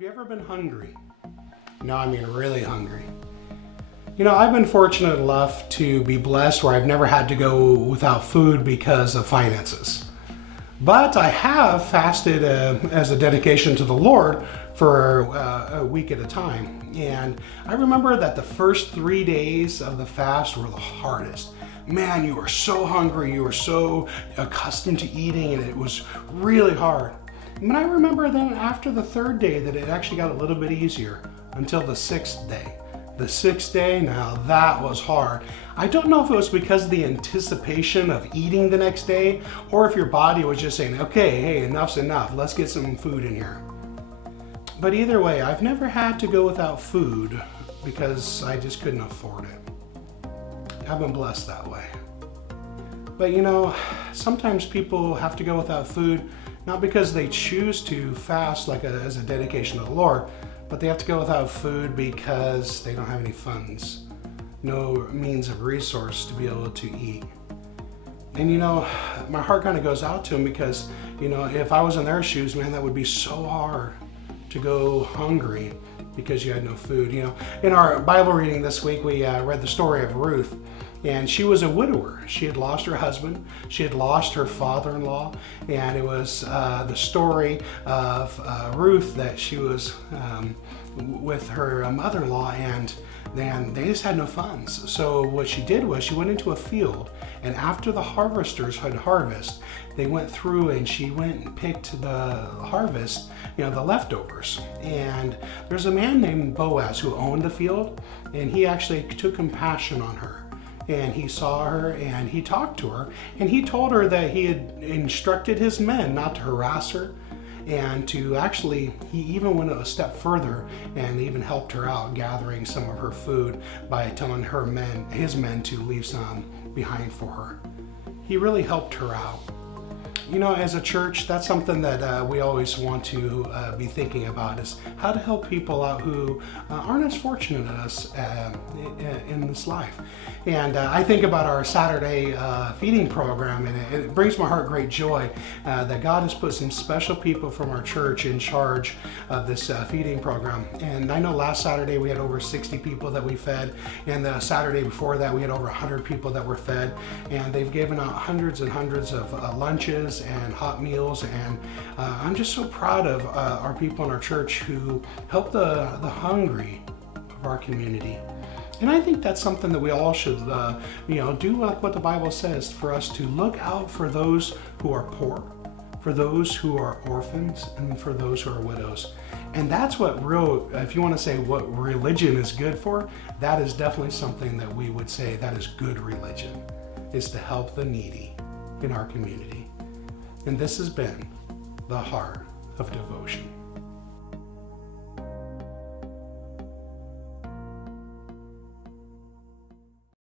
Have you ever been hungry? No, I mean really hungry. You know, I've been fortunate enough to be blessed where I've never had to go without food because of finances. But I have fasted as a dedication to the Lord for a week at a time. And I remember that the first 3 days of the fast were the hardest. Man, you were so hungry, you were so accustomed to eating, and it was really hard. But I remember then after the third day that it actually got a little bit easier until the sixth day. The sixth day, now that was hard. I don't know if it was because of the anticipation of eating the next day or if your body was just saying, okay, hey, enough's enough, let's get some food in here. But either way, I've never had to go without food because I just couldn't afford it. I've been blessed that way. But you know, sometimes people have to go without food not because they choose to fast as a dedication to the Lord, but they have to go without food because they don't have any funds, no means of resource to be able to eat. And you know, my heart kind of goes out to them because, you know, if I was in their shoes, man, that would be so hard to go hungry because you had no food. You know, in our Bible reading this week, we read the story of Ruth. And she was a widower. She had lost her husband. She had lost her father-in-law. And it was the story of Ruth that she was with her mother-in-law, and then they just had no funds. So what she did was she went into a field, and after the harvesters had harvest, they went through and she went and picked the harvest, you know, the leftovers. And there's a man named Boaz who owned the field, and he actually took compassion on her. And he saw her and he talked to her, and he told her that he had instructed his men not to harass her, and to actually, he even went a step further and even helped her out gathering some of her food by telling his men to leave some behind for her. He really helped her out. You know, as a church, that's something that we always want to be thinking about, is how to help people out who aren't as fortunate as us in this life. And I think about our Saturday feeding program, and it brings my heart great joy that God has put some special people from our church in charge of this feeding program. And I know last Saturday we had over 60 people that we fed, and the Saturday before that we had over 100 people that were fed, and they've given out hundreds and hundreds of lunches and hot meals. And I'm just so proud of our people in our church who help the hungry of our community. And I think that's something that we all should, do like what the Bible says, for us to look out for those who are poor, for those who are orphans, and for those who are widows. And that's what if you want to say what religion is good for, that is definitely something that we would say that is good religion, is to help the needy in our community. And this has been the Heart of Devotion.